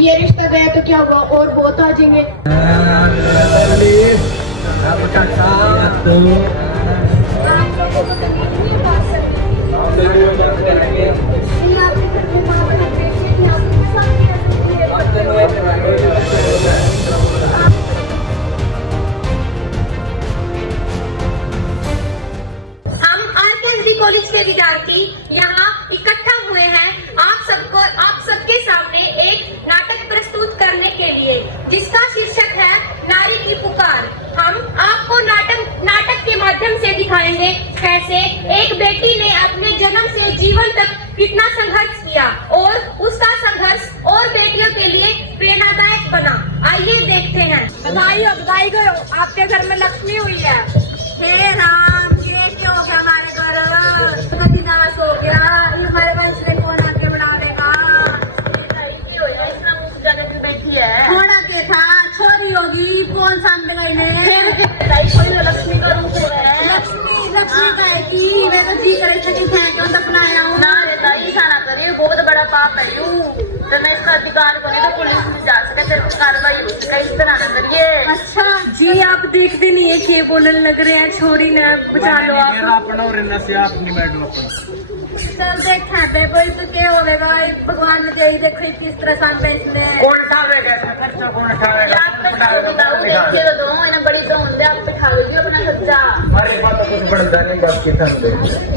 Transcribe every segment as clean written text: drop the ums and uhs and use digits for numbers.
ये रिश्ता गया तो क्या हुआ, और बहुत आ जाएंगे। कॉलेज के विद्यार्थी यहाँ इकट्ठा हुए हैं आप सबके सामने एक नाटक प्रस्तुत करने के लिए, जिसका शीर्षक है नारी की पुकार। हम आपको नाटक के माध्यम से दिखाएंगे कैसे एक बेटी ने अपने जन्म से जीवन तक कितना संघर्ष किया और उसका संघर्ष और बेटियों के लिए प्रेरणादायक बना। आइए देखते हैं। बधाई करो, आपके घर में लक्ष्मी हुई है। हे राम, ये क्यों हो गया हमारे घर? नाश हो गया, हमारे वंश में कौन आके बना देगा? बैठी है होना के था, छोरी होगी, कौन सामने गई लक्ष्मी का रूप है। लक्ष्मी का है कि मैं तो जी करे थे कि दफनाया हूँ ना रे ताई, ऐसा ना करे, बहुत बड़ा पाप है यूं। तो मैं इसका अधिकार करूँ तो पुलिस में जा सके, तेरे को कार्रवाई हो सके, इस तरह न करिए। अच्छा जी, आप देखते नहीं है कि बोलने लग रहे हैं, छोड़ी ना बचा लो आप अपना और आप नहीं बैठो। चल देखा पे कोई तो क्या होगा, भगवान ने दे देखो किस तरह सामने इसमें कौन उठावेगा, खर्चा कौन उठावेगा? आप देखिए तो दो इन्हें बड़ी तो होंगे, आप बिठा लीजिए अपना खर्चा। हमारे पास तो कुछ बढ़ता नहीं, बात की था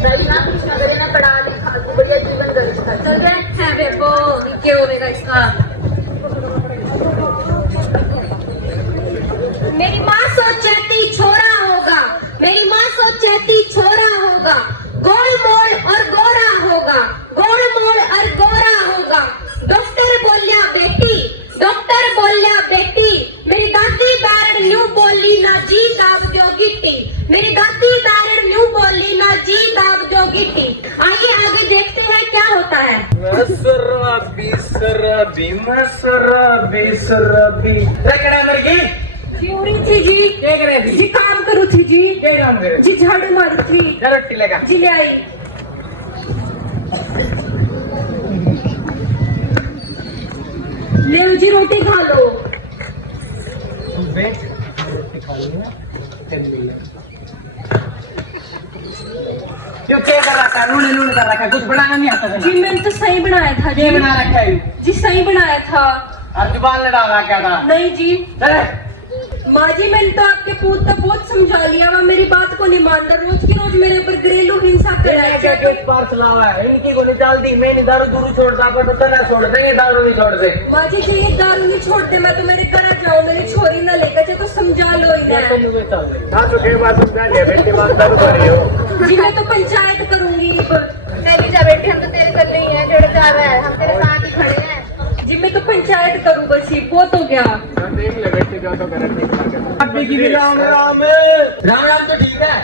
दादी ना कुछ ना करे ना, पढ़ा लिखा तो बढ़िया जीवन कर सकता। चल देखा पे वो क्या होगा इसका। मेरी माँ सोचती छोरा होगा, मेरी माँ सोचती छोरा होगा, गोल मोड़ और गोरा होगा, गोल मोड़ और गोरा होगा। डॉक्टर बोलिया बेटी, मेरी दादी दारण न्यू बोली ना जी दाब दो गिट्टी, मेरी दादी दारण न्यू बोली ना जी दाब दो गिट्टी। आगे आगे देखते हैं क्या होता है। जी क्या करे जी? काम करूँ थी जी। क्या काम करे जी? झाड़ू मारू थी। रोटी लेगा जी, ले आई। ले जी, रोटी खा लो। क्यों क्या कर रखा है? नून कर रखा है, कुछ बनाना नहीं आता जी? मैंने तो सही बनाया था जी। बना रखा है जी? सही बनाया था। अब जुबान लड़ा रहा क्या था? नहीं जी। माँ जी, मैंने तो आपके पूत तक बहुत समझा लिया, वह मेरी बात को नहीं मानता, रोज की रोज मेरे ऊपर घरेलू हिंसा कर रहा है। बार चलावा है इनकी को निकाल दी। मैं नहीं दारू दूरू छोड़ता, पर तो करा छोड़ दे, ये दारू नहीं छोड़ दे। माँ जी ये दारू नहीं छोड़ते, मैं तो मेरे घर जाऊँ, मेरी छोरी न लेकर तो समझा लो इन्हें। जी मैं तो पंचायत करूंगी। नहीं जा बेटी, हम तो तेरे कर नहीं है, जोड़े जा रहा है, हम तेरे साथ ही खड़े हैं। जी मैं तो पंचायत करूँ, बस ही बहुत हो गया। देख ले बेटे, जो तो करे राम राम राम राम तो ठीक है,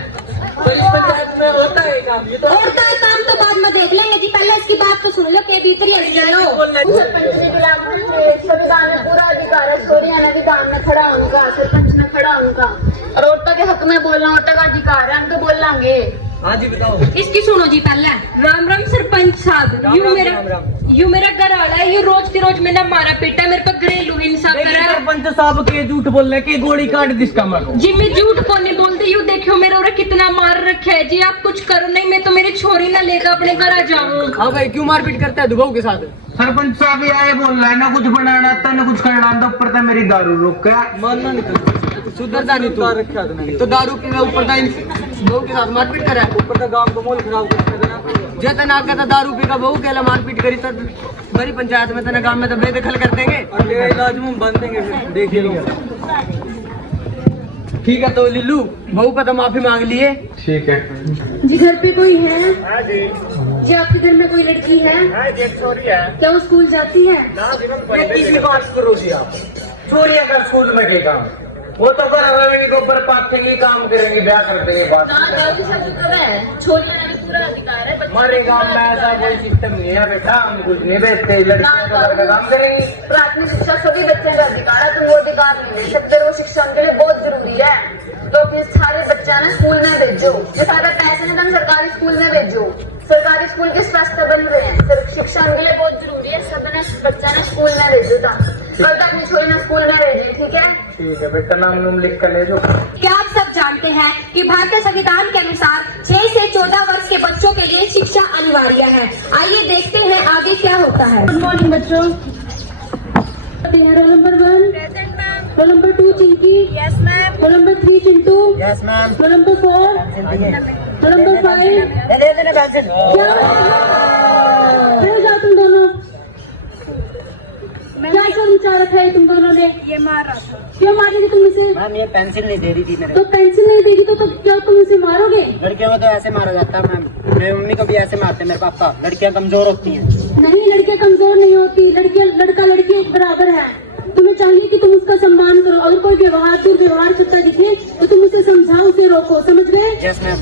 तो इस पंचायत में होता है काम, ये तो होता है काम तो बाद में देख लेंगे जी, पहले इसकी बात तो सुन लो के भीतर सरपंच जी के संविधान में पूरा अधिकार है छोरी आने अधिकार में खड़ा उनका, सरपंच में खड़ा उनका, और औरतों के हक में बोलना औरतों का अधिकार है, हम तो बोल लेंगे। हाँ जी बताओ। इसकी सुनो जी पहले। राम राम सरपंच साहब। यू मेरा घर वाला है, यू रोज की रोज मैंने मारा पीटा, मेरे पर घरेलू हिंसा कर रहा है। सरपंच साहब के झूठ बोल रहे, गोली काट दी इसका मारो। जी मैं झूठ को नहीं बोलती, यू देखो मेरे और कितना मार रखा है जी, आप कुछ करो, नहीं मैं तो मेरी छोरी ना लेकर अपने घर आ जाऊँ। हाँ भाई, क्यों मारपीट करता है दुबऊ के साथ? सरपंच साहब ये बोल रहा है ना, कुछ बनाना था ना कुछ करना था, ऊपर था मेरी दारू रोक क्या मानना नहीं सुधरता नहीं तो दारू पीना, ऊपर था बहू के साथ मारपीट करा, ऊपर का गांव को मोल खराब कर जैसा आगे था दारू पी का बहू के मारपीट करी, तब बड़ी पंचायत में तना गांव में तो बेदखल कर देंगे, इलाज में बंद देंगे। देखिए ठीक है, तो लिल्लू बहू का तो माफी मांग लिए। ठीक है जी। घर पे कोई है? हाँ जी। जी आपके घर में कोई लड़की है? हाँ जी, एक छोरी है। क्या वो स्कूल जाती है? किसी बात करो जी आप, छोरियां का स्कूल में क्या काम, वो तो कर ऊपर पाकेंगे, काम करेंगे, ब्याह कर देंगे। बात पूरा अधिकार है। हमारे गांव में ऐसा कोई सिस्टम नहीं है बेटा, हम कुछ नहीं बेचते, लड़कियों का काम करेंगे। प्राथमिक शिक्षा सभी बच्चों का अधिकार है, तुम वो अधिकार नहीं दे सकते, वो शिक्षा उनके लिए बहुत जरूरी है। तो अपने सारे बच्चा ना स्कूल में भेजो, जो सारे पैसे ना तुम सरकारी स्कूल में भेजो, सरकारी स्कूल के स्वास्थ्य बन रहे हैं, शिक्षा उनके लिए बहुत जरूरी है, सब ना बच्चा ना स्कूल में भेजो था। कल तक मुझे छोरी ना स्कूल में भेजिए, ठीक है? ठीक है बेटा, नाम नूम लिख कर ले जो। क्या आप सब जानते हैं कि भारतीय संविधान के अनुसार 6 से 14 वर्ष के बच्चों के लिए शिक्षा अनिवार्य है। आइए देखते हैं आगे क्या होता है। गुड मॉर्निंग बच्चों। Roll number 1, roll number 2 Chinki, yes ma'am. Roll number 3 Chintu, yes ma'am. Roll number 4, roll number 5। क्या हो जाओ तुम दोनों? क्या समाचार है तुम दोनों ने? ये मार रहा था। क्यों मारेगी तुम इसे? मैम ये पेंसिल नहीं दे रही थी मेरे तो पेंसिल नहीं देगी तो क्या तुम इसे मारोगे? लड़कियों को तो ऐसे मारा जाता है मैम, मेरी मम्मी को भी ऐसे मारते हैं मेरे पापा। लड़कियां कमजोर होती हैं। नहीं, लड़कियां कमजोर नहीं होती, लड़का लड़की बराबर है। तुम्हें चाहिए कि तुम उसका सम्मान करो। अगर कोई व्यवहार करता दिखे तो तुम उसे समझाओ, उसे रोको, समझ गए? Yes ma'am.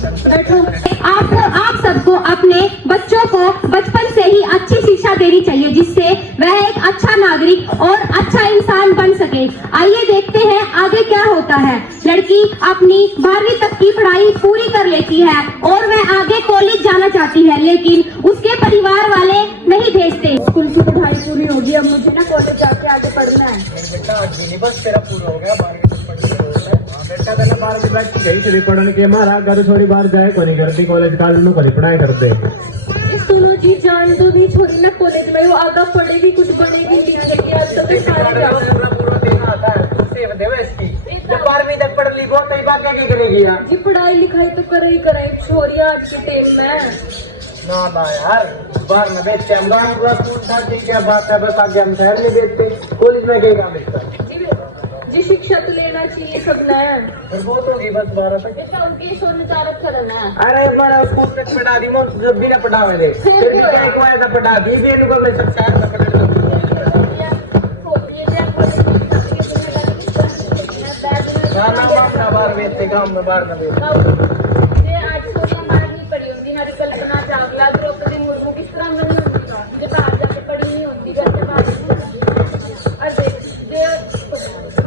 बैठो। आप सबको अपने बच्चों को बचपन से ही अच्छी शिक्षा देनी चाहिए, जिससे वह एक अच्छा नागरिक और अच्छा इंसान बन सके। आइए देखते हैं आगे क्या होता है। लड़की अपनी 12वीं तक की पढ़ाई पूरी कर लेती है और वह आगे कॉलेज जाना चाहती है, लेकिन उसके परिवार वाले नहीं भेजते। स्कूल की पढ़ाई पूरी होगी, अब मुझे ना कॉलेज जाके आगे पढ़ना है। बेटा आगे नहीं, बस तेरा पूरा हो गया। 12वीं तक पढ़नी है बेटा, पहले 12वीं बैठ गई चली पढ़ने के मारा घर थोड़ी बार जाए को नहीं करती, कॉलेज का लू करी पढ़ाई करते। सुनो जी, जान दो भी, छोड़ी ना कॉलेज में, वो आगे पढ़ेगी, कुछ बनेगी नहीं। लेकिन आज तक सारे जाओ। पूरा दिन आता है, सेव देवे इसकी। जब 12वीं तक पढ़ ली बहुत कई बात क्या करेगी यार? जी पढ़ाई लिखाई तो करे ही करे, छोरिया आज के टाइम में। ना यार, बाहर में बेचते हम, गाँव पूरा स्कूल था कि क्या बात है, बस आगे हम शहर में बेचते, कॉलेज में क्या काम है? जी शिक्षा तो लेना चाहिए सब ने। फिर बहुत होगी बस 12 तक। बेटा उनकी सोच करना है। अरे बड़ा स्कूल तक पढ़ा दी, मोन जब भी ना पढ़ावे दे, फिर भी एक बार तो पढ़ा दी भी इनको, मैं सब शहर में पढ़ा दूं। ना मामला बाहर बेचते, गाँव में बाहर न बेचते। आज सोनिया मारनी पड़ी होती, हमारी कल्पना चावला, द्रौपदी मुर्मू किस तरह नहीं होती, जो बाहर जाके पढ़ी नहीं होती, घर से बाहर। और जो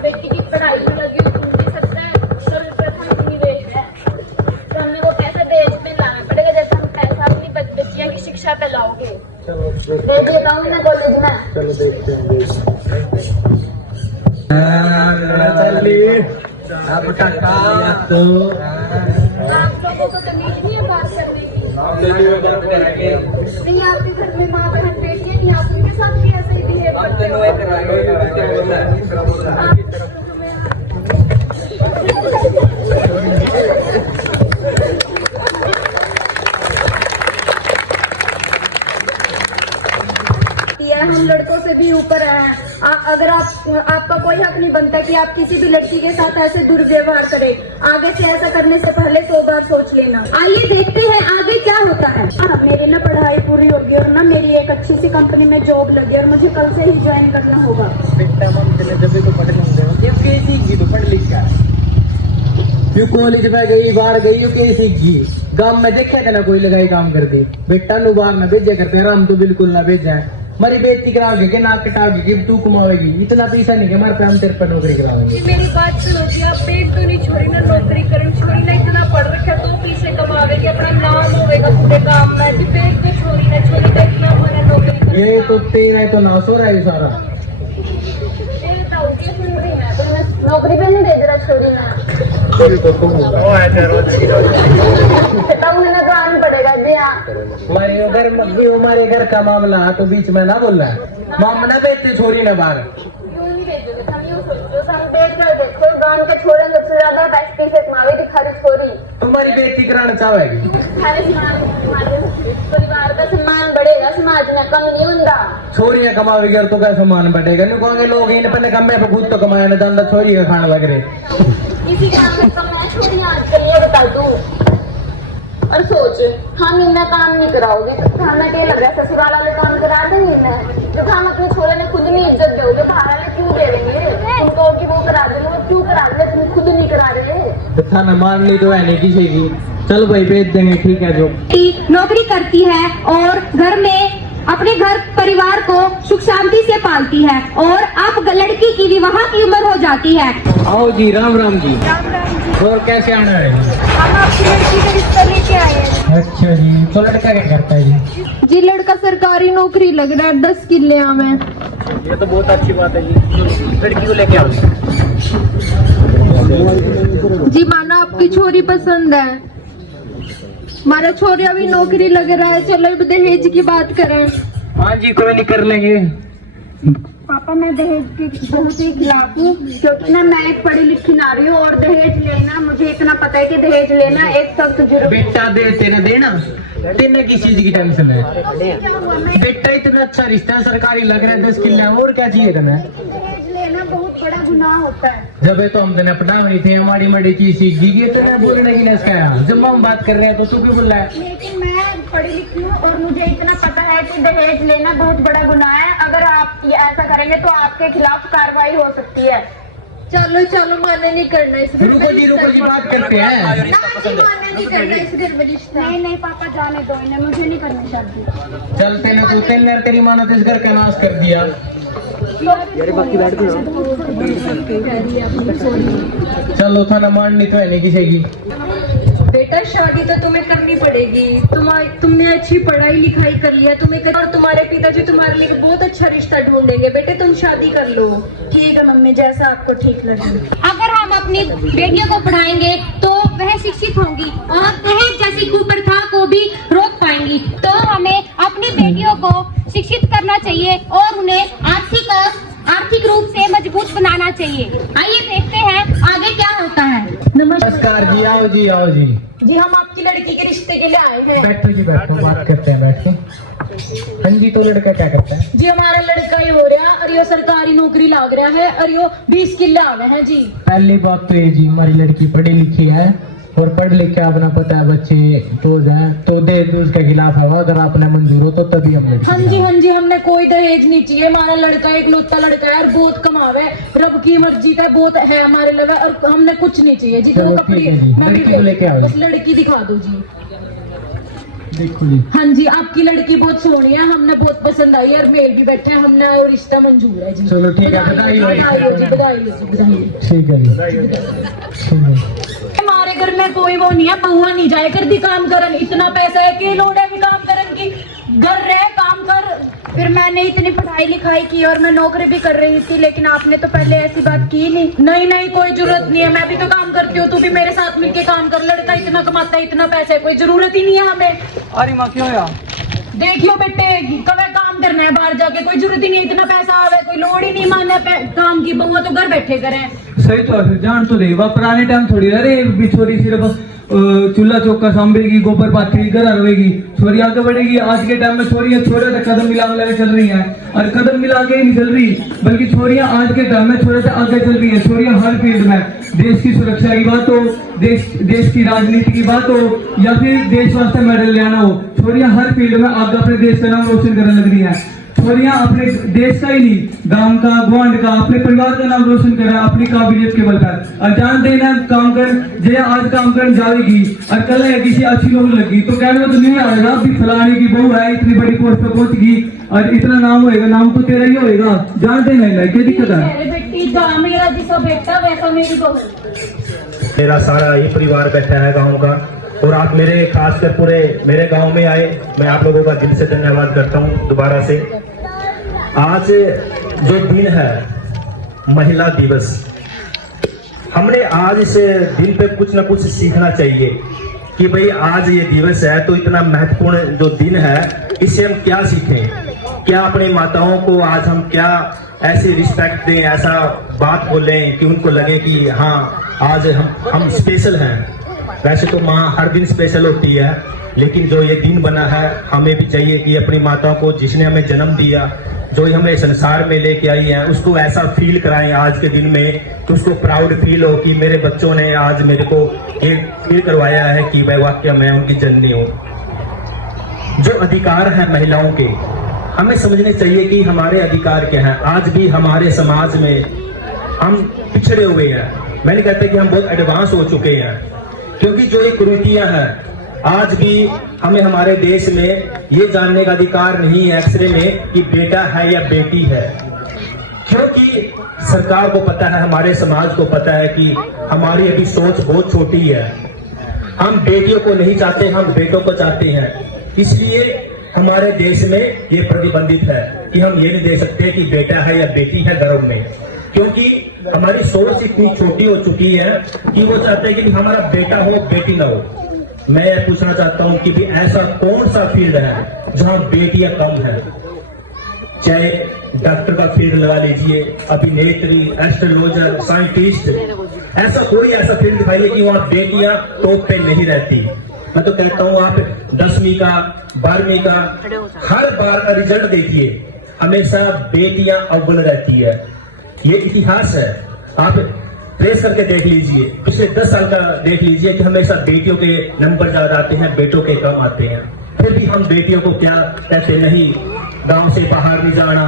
बेटी की पढ़ाई में लगी हुई, तुम भी सकता है, सर्वप्रथम निवेश है। तो हमें वो पैसा देश में लाना पड़ेगा, जैसे हम पैसा अपनी बच्चियों की शिक्षा पे लाओगे। चलो दे देता हूँ मैं कॉलेज में। चलो देखते हैं। चलिए अब तो आप लोगों को तमीज नहीं है बात करने की? नहीं, आपके घर में माँ बहन बेटी है, नहीं आप उनके साथ भी ऐसे ही बिहेव करते हो? हम लड़कों से भी ऊपर हैं। अगर आपका कोई हक नहीं बनता कि आप किसी भी लड़की के साथ ऐसे दुर्व्यवहार करें। आगे से ऐसा करने से पहले 100 बार सोच लेना। आइए देखते हैं आगे क्या होता है। मेरी ना पढ़ाई पूरी होगी और ना मेरी एक अच्छी सी कंपनी में जॉब लगी और मुझे कल से ही ज्वाइन करना होगा। बेटा मम चले जब भी तो पढ़ लेंगे, क्यों कैसी की तो पढ़ लिख कर क्यों कॉलेज में गई, बाहर गई, क्यों कैसी की? गांव में देखे थे ना कोई लगाई काम कर दी। बेटा नु बाहर ना भेजा करते हैं, हम तो बिल्कुल ना भेजा है। हमारी बेइज्जती कराओगे कि नाक कटाओगे कि तू कमाओगी? इतना पैसा नहीं कि हमारे पे हम तेरे पर नौकरी कराएंगे। मेरी बात सुनो जी, आप पेट तो नहीं छोड़ी ना, नौकरी करें छोड़ी ना, इतना पढ़ रखा तो पैसे कमावेगी, अपना नाम होगा पूरे काम में। जी पेट तो छोड़ी ना, छोड़ी ना, इतना हमारा नौकरी। ये तो तेरा है तो नाश हो रहा है सारा। नौकरी पे नहीं भेज रहा, छोड़ी ना। तो आना पड़ेगा जी। हाँ हमारे घर का मामला है तो बीच में ना बोल रहा है। मामला बेचते छोरी ना बाहर। क्यों नहीं भेजोगे? हम यूँ सोचो, हम देख कर देखो, गांव के छोरे सबसे ज्यादा पैसे से कमावेगी खाली छोरी। तुम्हारी बेटी कराना चाहेगी? खाली परिवार का सम्मान बढ़ेगा, समाज में कम नहीं होगा। छोरियां कमावेगी और तो क्या सम्मान बढ़ेगा? नहीं कहोगे लोग इन पर कमे पे खुद तो कमाया ना जानता, छोरी का खाना लग रहे। किसी काम में कमाया छोरियां आजकल, ये बता दूं। और सोच, हम इतना काम नहीं कराओगे तो हमें क्या लग रहा है ससुराल वाले काम करा देंगे मैं? जो हम अपने छोरे ने खुद नहीं इज्जत दोगे, बाहर वाले क्यों दे देंगे? तुम कहोगे वो करा देंगे, वो क्यों करा देंगे? तुम खुद नहीं करा रहे। तो थाना मान ली तो है नहीं किसी की। चलो भाई भेज देंगे, ठीक है। जो नौकरी करती है और घर में अपने घर परिवार को सुख शांति से पालती है और अब लड़की की विवाह की उम्र हो जाती है। आओ जी, राम राम जी। और कैसे आना है? हम आपकी लड़की का रिश्ता लेके आए हैं। अच्छा जी, तो लड़का क्या करता है जी? जी लड़का सरकारी नौकरी लग रहा है, 10 किले में। ये तो बहुत अच्छी बात है जी। लड़की को लेके आओ। जी मानो आपकी छोरी पसंद है, हमारा छोरी अभी नौकरी लग रहा है, चलो अब दहेज की बात करें। हाँ जी कोई नहीं, कर लेंगे। पापा मैं दहेज के बहुत ही खिलाफ हूँ, क्योंकि ना मैं एक पढ़ी लिखी नारी हूँ और दहेज लेना, मुझे इतना पता है कि दहेज लेना एक सख्त जुर्म। बेटा दे तेना देना, तेना किस चीज की टेंशन है? बेटा इतना अच्छा रिश्ता है, सरकारी लग रहा है, 10 किलो और क्या चाहिए तुम्हें? दहेज लेना बहुत बड़ा गुनाह होता है। जब है तो हम तेने पढ़ा नहीं थे, हमारी मड़ी चीज सीख गई तो मैं बोलने की नहीं, जब हम बात कर रहे हैं तो तू क्यों बोल रहा है? लेकिन मैं पढ़ी लिखी हूँ और मुझे इतना पता है कि दहेज लेना बहुत बड़ा गुनाह है। अगर आप ये ऐसा करेंगे तो आपके खिलाफ कार्रवाई हो सकती है। चलो चलो मान्य नहीं करना इस रुको जी बात करते हैं। मान्य नहीं करना इस रिश्ता। नहीं नहीं पापा जाने दो इन्हें, मुझे नहीं करनी शादी। चलते ना तू तेरे तेरी माँ ने तो इस घर का नाश कर दिया। चलो थाना मारनी तो है नहीं किसी की। बेटा शादी तो तुम्हें करनी पड़ेगी, तुमने अच्छी पढ़ाई लिखाई कर लिया, और तुम्हारे पिताजी तुम्हारे लिए बहुत अच्छा रिश्ता ढूंढेंगे। बेटे तुम शादी कर लो। ठीक है मम्मी, जैसा आपको ठीक लगे। अगर हम अपनी बेटियों को पढ़ाएंगे तो वह शिक्षित होंगी और दहेज जैसी कुप्रथा को भी रोक पाएंगी। तो हमें अपनी बेटियों को शिक्षित करना चाहिए और उन्हें आर्थिक रूप से मजबूत बनाना चाहिए। आइए देखते हैं आगे क्या होता है। नमस्कार जी, आओ जी आओ जी। जी हम आपकी लड़की के रिश्ते के लिए आए हैं। बैठो जी बैठो, बात करते हैं बैठ के। हाँ जी, तो लड़का क्या करता है? जी हमारा लड़का ही हो रहा और ये सरकारी नौकरी लाग रहा है और ये 20 किलो आ गए हैं जी। पहली बात तो ये जी, हमारी लड़की पढ़ी लिखी है और पढ़ लिख के अपना पता है बच्चे रोज हैं तो दहेज के खिलाफ है। अगर आपने मंजूर हो तो तभी हम हाँ जी हमने कोई दहेज नहीं चाहिए। हमारा लड़का एक लौता लड़का है और बहुत कमावे, रब की मर्जी का बहुत है हमारे लगा और हमने कुछ नहीं चाहिए जी। दो कपड़े लेके आओ, बस लड़की दिखा दो जी। देखो जी। हाँ जी आपकी लड़की बहुत सोहनी है, हमने बहुत पसंद आई और मेल भी बैठे हैं, हमने और रिश्ता मंजूर है जी। चलो ठीक है, बधाई हो जी, बधाई ठीक है जी। हमारे घर में कोई वो नहीं है, बहुआ नहीं जाए कर दी काम करन, इतना पैसा है कि लोड है भी काम करन की, घर रहे काम कर। फिर मैंने इतनी पढ़ाई लिखाई की और मैं नौकरी भी कर रही थी, लेकिन आपने तो पहले ऐसी बात की नहीं। नहीं कोई जरूरत नहीं है, मैं भी तो काम करती हूँ, तू भी मेरे साथ मिलके काम कर। लड़का इतना कमाता है, इतना पैसा है, कोई जरूरत ही नहीं है हमें। अरे माँ क्यों यार? देखियो बेटे कभी काम करना है बाहर जाके, कोई जरूरत ही नहीं, इतना पैसा आवे, कोई लोड ही नहीं मानना काम की। बहुआ तो घर बैठे करें। सही तो है, जान तो रही पुराने टाइम थोड़ी अरे बिछोरी सिर्फ चूल्हा चौका सांभेगी, गोबर पाथरी घर रहेगी, छोरी आगे बढ़ेगी। आज के टाइम में छोरियां छोरे तक कदम मिला के चल रही हैं और कदम मिला के ही नहीं चल रही, बल्कि छोरियां आज के टाइम में छोरे से आगे चल रही हैं। छोरियां हर फील्ड में, देश की सुरक्षा की बात हो, देश की राजनीति की बात हो या फिर देश वास्ते मेडल ले आना हो, छोरियां हर फील्ड में आगे अपने देश का नाम रोशन करने लग रही है। छोरियां अपने देश का ही नहीं, गांव का, ग्वांड का, अपने परिवार का नाम रोशन कर रहा है अपनी काबिलियत के बल पर। और जान देना काम कर जे आज काम कर जाएगी और कल है किसी अच्छी नौकरी लगी तो कहने तो नहीं आएगा अभी फलाने की बहू है, इतनी बड़ी पोस्ट पर पहुंच गई और इतना नाम होएगा, नाम तो तेरा ही होएगा। जान देना है, क्या दिक्कत है? बेटी मेरा जिसका बेटा वैसा मेरी बहू। मेरा सारा ये परिवार बैठा है गांव का और आप मेरे खासकर पूरे मेरे गांव में आए, मैं आप लोगों का दिल से धन्यवाद करता हूं दोबारा से। आज जो दिन है महिला दिवस, हमने आज इस दिन पे कुछ ना कुछ सीखना चाहिए कि भाई आज ये दिवस है तो इतना महत्वपूर्ण जो दिन है इससे हम क्या सीखें, क्या अपने माताओं को आज हम क्या ऐसे रिस्पेक्ट दें, ऐसा बात बोलें कि उनको लगे कि हाँ आज हम स्पेशल हैं। वैसे तो माँ हर दिन स्पेशल होती है, लेकिन जो ये दिन बना है हमें भी चाहिए कि अपनी माताओं को, जिसने हमें जन्म दिया, जो हमें संसार में लेके आई है, उसको ऐसा फील कराएं आज के दिन में कि उसको प्राउड फील हो कि मेरे बच्चों ने आज मेरे को ये फील करवाया है कि भाई वाकई मैं उनकी जननी हूँ। जो अधिकार है महिलाओं के, हमें समझने चाहिए कि हमारे अधिकार क्या हैं। आज भी हमारे समाज में हम पिछड़े हुए हैं, मैं नहीं कहता कि हम बहुत एडवांस हो चुके हैं, क्योंकि जो ये कुरीतियां हैं आज भी हमें हमारे देश में ये जानने का अधिकार नहीं है एक्सरे में कि बेटा है या बेटी है, क्योंकि सरकार को पता है, हमारे समाज को पता है कि हमारी अभी सोच बहुत छोटी है। हम बेटियों को नहीं चाहते, हम बेटों को चाहते हैं। इसलिए हमारे देश में ये प्रतिबंधित है कि हम ये नहीं दे सकते कि बेटा है या बेटी है घरों में, क्योंकि हमारी सोच इतनी छोटी हो चुकी है कि वो चाहते हैं कि हमारा बेटा हो बेटी ना हो। मैं पूछना चाहता हूं कि भी ऐसा कौन सा फील्ड है जहां बेटियां कम है? चाहे डॉक्टर का फील्ड लगा लीजिए, अभिनेत्री, एस्ट्रोलॉजर, साइंटिस्ट, ऐसा फील्ड दिखाइए कि वहां बेटियां टॉप पे नहीं रहती। मैं तो कहता हूं आप 10वीं का 12वीं का हर बार का रिजल्ट देखिए, हमेशा बेटियां अव्वल रहती है। ये इतिहास है, आप ट्रेस करके देख लीजिए, पिछले 10 साल का देख लीजिए कि हमेशा बेटियों के नंबर ज्यादा आते हैं, बेटों के कम आते हैं। फिर भी हम बेटियों को क्या कहते नहीं, गांव से बाहर नहीं जाना,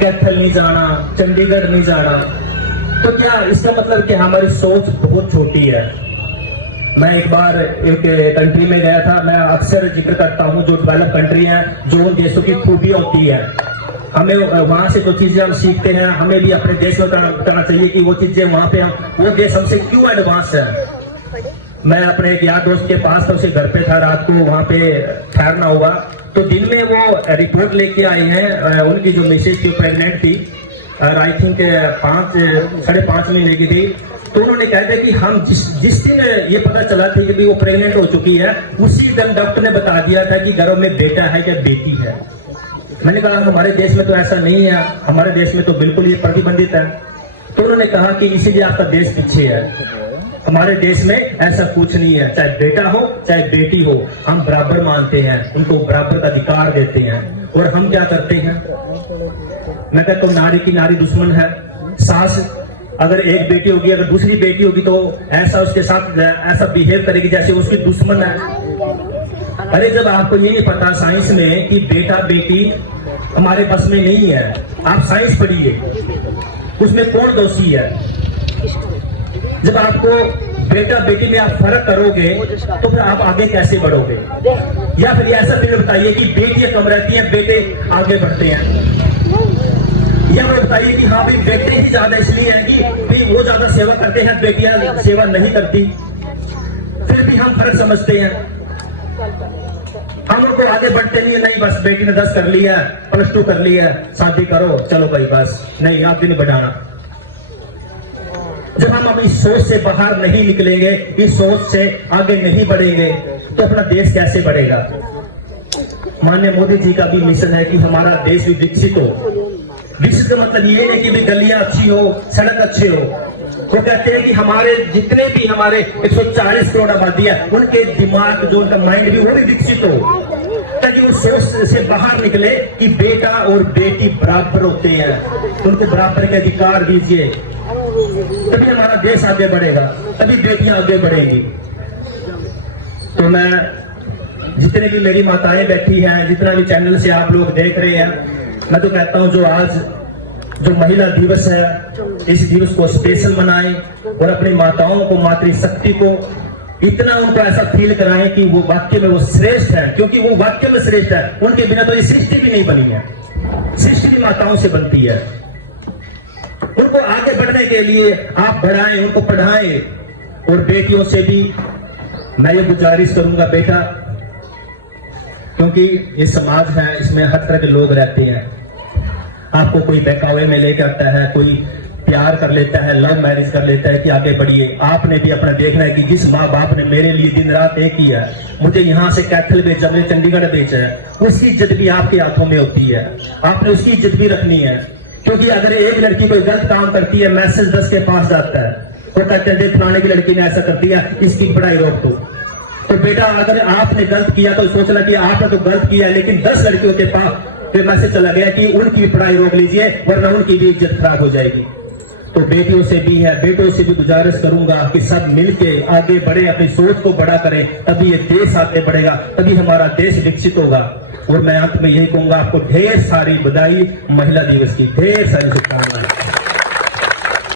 कैथल नहीं जाना, चंडीगढ़ नहीं जाना। तो क्या इसका मतलब कि हमारी सोच बहुत छोटी है। मैं एक बार एक कंट्री में गया था, मैं अक्सर जिक्र करता हूं जो डेवलप कंट्री है, जो उन देशों की खूबी होती है, हमें वहां से जो चीजें हम सीखते हैं, हमें भी अपने देश में करना चाहिए कि वो चीजें वहां पे वो देश हमसे क्यों एडवांस है। मैं अपने एक यार दोस्त के पास था, उसे घर पे था, रात को वहां पे ठहरना हुआ, तो दिन में वो रिपोर्ट लेके आई है, उनकी जो मिसेज थी प्रेग्नेंट थी, आई थिंक 5.5 महीने की थी। तो उन्होंने कहा था कि हम जिस दिन ये पता चला था कि वो प्रेग्नेंट हो चुकी है, उसी दिन डॉक्टर ने बता दिया था कि घरों में बेटा है या बेटी है। मैंने कहा हमारे देश में तो ऐसा नहीं है, हमारे देश में तो बिल्कुल ये प्रतिबंधित है। तो उन्होंने कहा कि इसीलिए आपका देश पीछे है, हमारे देश में ऐसा कुछ नहीं है, चाहे बेटा हो चाहे बेटी हो, हम बराबर मानते हैं, उनको बराबर का अधिकार देते हैं। और हम क्या करते हैं, मैं कहता हूँ नारी की नारी दुश्मन है। सास अगर एक बेटी होगी, अगर दूसरी बेटी होगी तो ऐसा उसके साथ ऐसा बिहेव करेगी जैसे उसकी दुश्मन है। अरे जब आपको ये नहीं पता साइंस में कि बेटा बेटी हमारे बस में नहीं है, आप साइंस पढ़िए, उसमें कौन दोषी है। जब आपको बेटा बेटी में आप फर्क करोगे तो फिर आप आगे कैसे बढ़ोगे। या फिर ऐसा फिर बताइए कि बेटियां कम रहती हैं, बेटे आगे बढ़ते हैं। या फिर बताइए कि हाँ भाई बेटे ही ज्यादा इसलिए है कि वो ज्यादा सेवा करते हैं, बेटियां सेवा नहीं करती। फिर भी हम फर्क समझते हैं, हम उनको आगे बढ़ते नहीं है। नहीं बस बेटी ने 10 कर लिया, +2 कर लिया, शादी करो, चलो भाई बस, नहीं आगे नहीं बढ़ाना। जब हम अपनी सोच से बाहर नहीं निकलेंगे, इस सोच से आगे नहीं बढ़ेंगे, तो अपना देश कैसे बढ़ेगा। माननीय मोदी जी का भी मिशन है कि हमारा देश भी विकसित हो। विकसित का मतलब ये है कि भी गलियां अच्छी हो, सड़क अच्छे हो। वो कहते हैं कि हमारे जितने भी हमारे 140 करोड़ आबादी है, उनके दिमाग जो उनका माइंड भी वो भी विकसित हो, ताकि वो सोच से बाहर निकले कि बेटा और बेटी बराबर होते हैं, उनको बराबर के अधिकार दीजिए, तभी हमारा देश आगे बढ़ेगा, तभी बेटियां आगे बढ़ेगी। तो मैं जितने भी मेरी माताएं बैठी हैं, जितना भी चैनल से आप लोग देख रहे हैं, मैं तो कहता हूं जो आज जो महिला दिवस है, इस दिवस को स्पेशल मनाएं और अपनी माताओं को, मातृशक्ति को इतना उनको ऐसा फील कराएं कि वो वाक्य में वो श्रेष्ठ है, क्योंकि वो वाक्य में श्रेष्ठ है। उनके बिना तो ये सृष्टि भी नहीं बनी है, सृष्टि भी माताओं से बनती है। उनको आगे बढ़ने के लिए आप बढ़ाएं, उनको पढ़ाएं। और बेटियों से भी मैं ये गुजारिश करूंगा, बेटा, क्योंकि ये समाज है, इसमें हर तरह के लोग रहते हैं। आपको कोई बहकावे में लेकर आता है, कोई प्यार कर लेता है, लव मैरिज कर लेता है कि आगे बढ़िए। आपने भी अपना देखना है कि जिस माँ बाप ने मेरे लिए दिन रात एक किया है, मुझे यहाँ से कैथल भेजा, मुझे चंडीगढ़ भेजा है, उसकी इज्जत भी आपके हाथों में होती है। आपने उसकी इज्जत भी रखनी है, क्योंकि अगर एक लड़की कोई गलत काम करती है, मैसेज 10 के पास जाता है, तो कहते हैं फलाने की लड़की ने ऐसा कर दिया, इसकी पढ़ाई रोक दो। तो बेटा अगर आपने गलत किया तो सोचना कि आपने तो गलत किया, लेकिन 10 लड़कियों के पास फिर मैसेज चला गया कि उनकी पढ़ाई रोक लीजिए, वरना उनकी भी इज्जत खराब हो जाएगी। तो बेटियों से भी है, बेटों से भी गुजारिश करूंगा कि सब मिलके आगे बढ़े, अपनी सोच को बड़ा करें, तभी ये देश आगे बढ़ेगा, तभी हमारा देश विकसित होगा। और मैं अंत में यही कहूंगा, आपको ढेर सारी बधाई महिला दिवस की, ढेर सारी शुभकामनाएं।